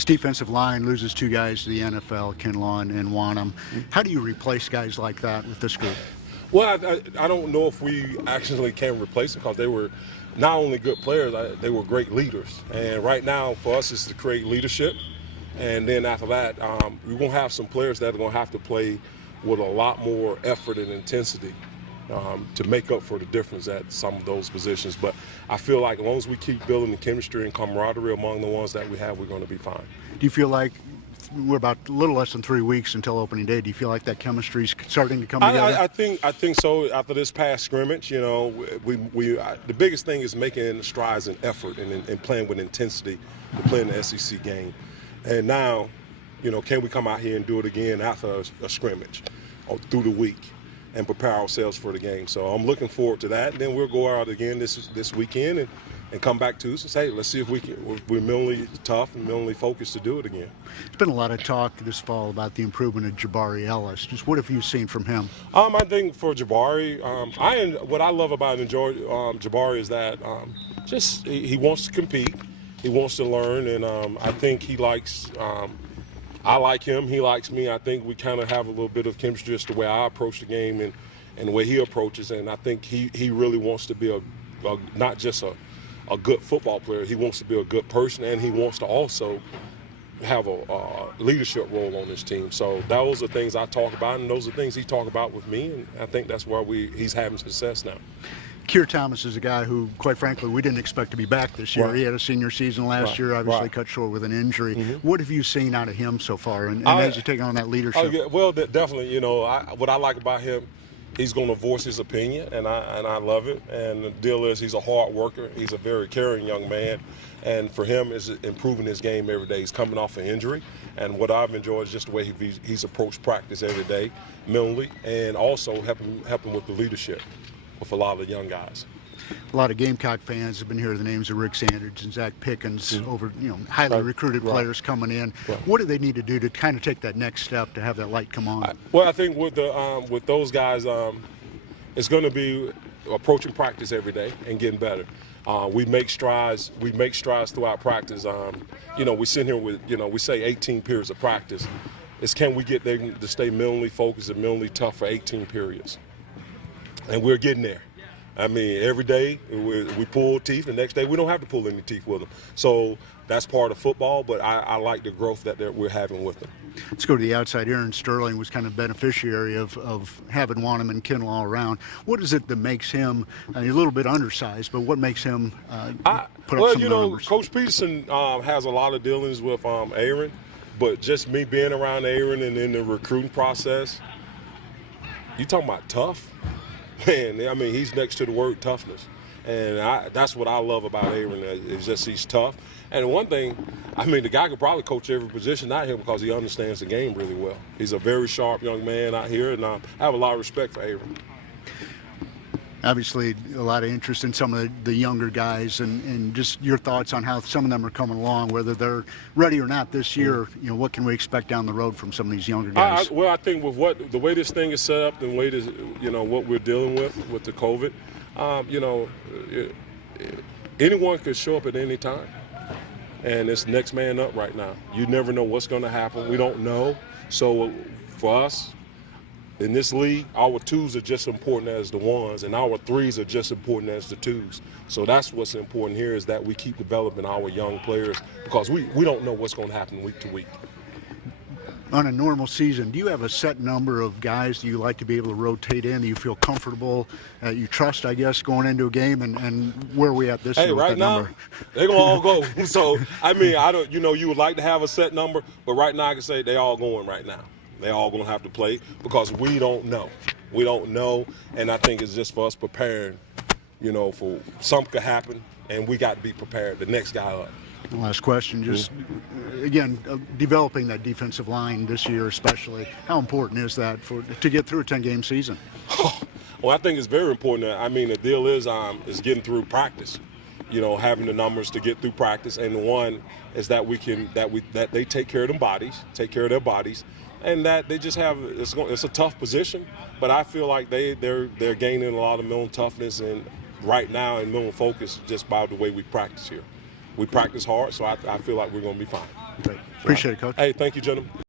This defensive line loses two guys to the NFL, Kinlaw and Wanham. How do you replace guys like that with this group? Well, I don't know if we actually can replace them because they were not only good players, they were great leaders. And right now, for us, is to create leadership. And then after that, we're going to have some players that are going to have to play with a lot more effort and intensity to make up for the difference at some of those positions. But I feel like as long as we keep building the chemistry and camaraderie among the ones that we have, we're going to be fine. Do you feel like we're about a little less than 3 weeks until opening day? Do you feel like that chemistry's starting to come together? I think so. After this past scrimmage, you know, the biggest thing is making strides and effort and playing with intensity to play in the SEC game. And now, you know, can we come out here and do it again after a scrimmage or through the week and prepare ourselves for the game? So I'm looking forward to that. And then we'll go out again this weekend and come back Tuesday and say, hey, let's see if we're mentally tough and mentally focused to do it again. There's been a lot of talk this fall about the improvement of Jabari Ellis. Just what have you seen from him? I think for Jabari, what I love about Jabari is that he wants to compete, he wants to learn, and I think he likes. I like him, he likes me. I think we kind of have a little bit of chemistry just the way I approach the game and the way he approaches. And I think he really wants to be not just a good football player. He wants to be a good person, and he wants to also have a leadership role on this team. So those are things I talk about, and those are things he talk about with me. And I think that's why he's having success now. Kyra Thomas is a guy who, quite frankly, we didn't expect to be back this year. Right. He had a senior season last year, obviously cut short with an injury. Mm-hmm. What have you seen out of him so far, and as you take on that leadership? Yeah, well, definitely. You know, what I like about him, he's going to voice his opinion, and I love it. And the deal is, he's a hard worker. He's a very caring young man, and for him, is improving his game every day. He's coming off an injury, and what I've enjoyed is just the way he's approached practice every day, mentally, and also helping with the leadership with a lot of the young guys. A lot of Gamecock fans have been hearing the names of Rick Sanders and Zach Pickens over, highly recruited players coming in. Right. What do they need to do to kind of take that next step to have that light come on? Well, I think with those guys, it's going to be approaching practice every day and getting better. We make strides. We make strides throughout practice. We sit here with, we say 18 periods of practice. It's can we get them to stay mentally focused and mentally tough for 18 periods? And we're getting there. I mean, every day we pull teeth, the next day we don't have to pull any teeth with them. So that's part of football, but I like the growth that we're having with them. Let's go to the outside. Aaron Sterling was kind of beneficiary of having Wanham and Kinlaw around. What is it that makes him, he's a little bit undersized, but what makes him put up some numbers? Coach Peterson has a lot of dealings with Aaron, but just me being around Aaron and in the recruiting process, you talking about tough? Man, I mean, he's next to the word toughness. And that's what I love about Aaron, is just he's tough. And one thing, I mean, the guy could probably coach every position out here because he understands the game really well. He's a very sharp young man out here, and I have a lot of respect for Aaron. Obviously, a lot of interest in some of the younger guys, and just your thoughts on how some of them are coming along, whether they're ready or not this year. What can we expect down the road from some of these younger guys? I think with the way this thing is set up and the way this, what we're dealing with the COVID, anyone could show up at any time, and it's next man up right now. You never know what's going to happen. We don't know. So for us, in this league, our twos are just as important as the ones, and our threes are just as important as the twos. So that's what's important here, is that we keep developing our young players, because we don't know what's going to happen week to week. On a normal season, do you have a set number of guys that you like to be able to rotate in, that you feel comfortable, you trust, I guess, going into a game, and where are we at this year with right that now, number? They're going to all go. So, I mean, you would like to have a set number, but right now I can say they all going right now. They all going to have to play because we don't know. We don't know, and I think it's just for us preparing, for something could happen, and we got to be prepared. The next guy up. Last question, just again, developing that defensive line this year especially, how important is that to get through a 10-game season? Well, I think it's very important. I mean, the deal is getting through practice. Having the numbers to get through practice, and one is that that they take care of their bodies, and that they just have it's a tough position, but I feel like they're gaining a lot of mental toughness and right now and mental focus just by the way we practice here. we practice hard, so I feel like we're going to be fine. Great. Appreciate it, Coach. Hey, thank you, gentlemen.